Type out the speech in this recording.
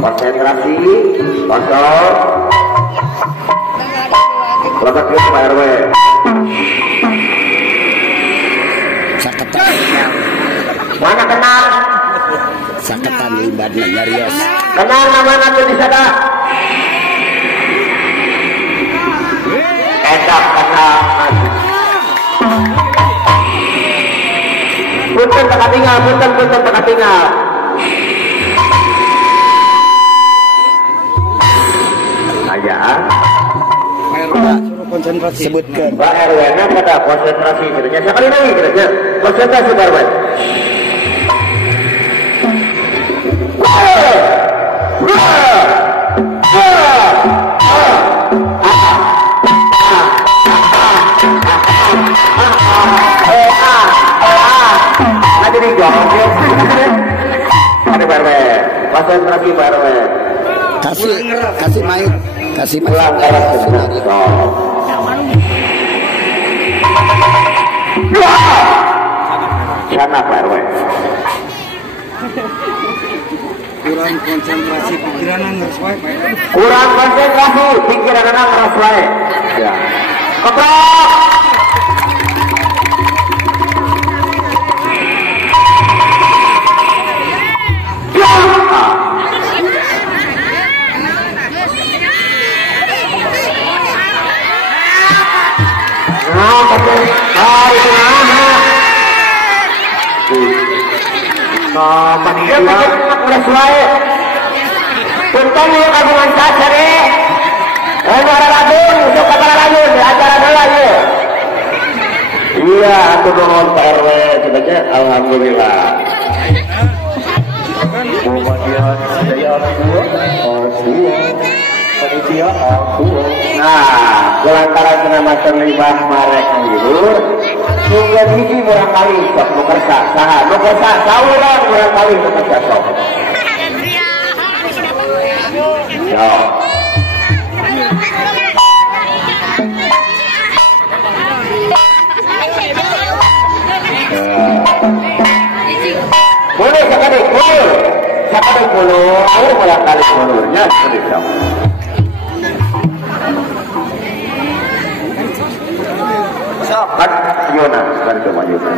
konsentrasi, kontrol. Letak ke Pak RW. Saketan. Mana kenal? Saketan libatnya nyarios. Kenal nama nanti di sana. Edak kenal. Punten teka tinggal, punten teka tinggal. Aja. Konsentrasi. Sebutkan. Pak RW nya pada konsentrasi. Sekali lagi kira-kira. Konsentrasi Pak RW. Nanti dijawab ya. Ada Pak RW. Konsentrasi Pak RW. Kasih main. Kasih pulang ke sendiri. Sana Pak RW. Kurang konsentrasi pikiran ngeres wae. Kurang konsentrasi pikiran ngeres wae. Ya. Keprok. Dia bikin ngeres wae. Punten yuk kagungan sasare. Acara labun, untuk acara labun, acara bola yuk. Iya, aku nuhun Pak RW, sebenarnya alhamdulillah. Kemudian saya panitia aku. Nah, kelantaran nama terlibat marek ngilur. Sehingga biji murang kali sok nukersa saha nukersa sauran murang kali nukersa sok. Yo. Boleh sekali, boleh. Sekali mulur, murang kali mulurnya seperti sok. Sok, kan Yona, kan coba Yona.